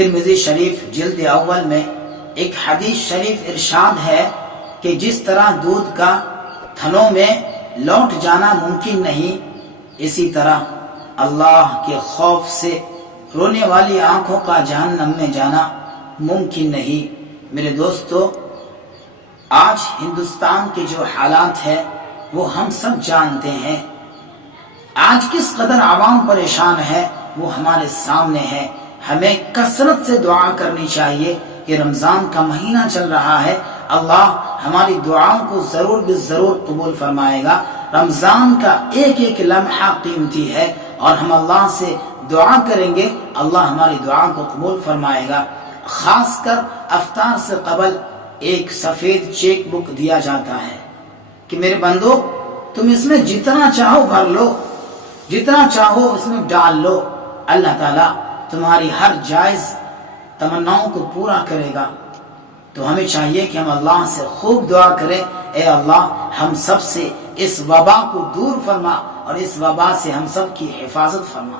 ترمذی شریف جلد اول میں ایک حدیث شریف ارشاد ہے کہ جس طرح دودھ کا تھنوں میں لوٹ جانا ممکن نہیں، اسی طرح اللہ کے خوف سے رونے والی آنکھوں کا جہنم میں جانا ممکن نہیں۔ میرے دوستو، آج ہندوستان کے جو حالات ہیں وہ ہم سب جانتے ہیں۔ آج کس قدر عوام پریشان ہے وہ ہمارے سامنے ہے۔ ہمیں کثرت سے دعا کرنی چاہیے کہ رمضان کا مہینہ چل رہا ہے، اللہ ہماری دعاؤں کو ضرور ضرور قبول فرمائے گا۔ رمضان کا ایک ایک لمحہ قیمتی ہے اور ہم اللہ سے دعا کریں گے، اللہ ہماری دعا کو قبول فرمائے گا۔ خاص کر افطار سے قبل ایک سفید چیک بک دیا جاتا ہے کہ میرے بندو، تم اس میں جتنا چاہو بھر لو، جتنا چاہو اس میں ڈال لو، اللہ تعالیٰ تمہاری ہر جائز تمناؤں کو پورا کرے گا۔ تو ہمیں چاہیے کہ ہم اللہ سے خوب دعا کریں، اے اللہ ہم سب سے اس وبا کو دور فرما اور اس وبا سے ہم سب کی حفاظت فرما۔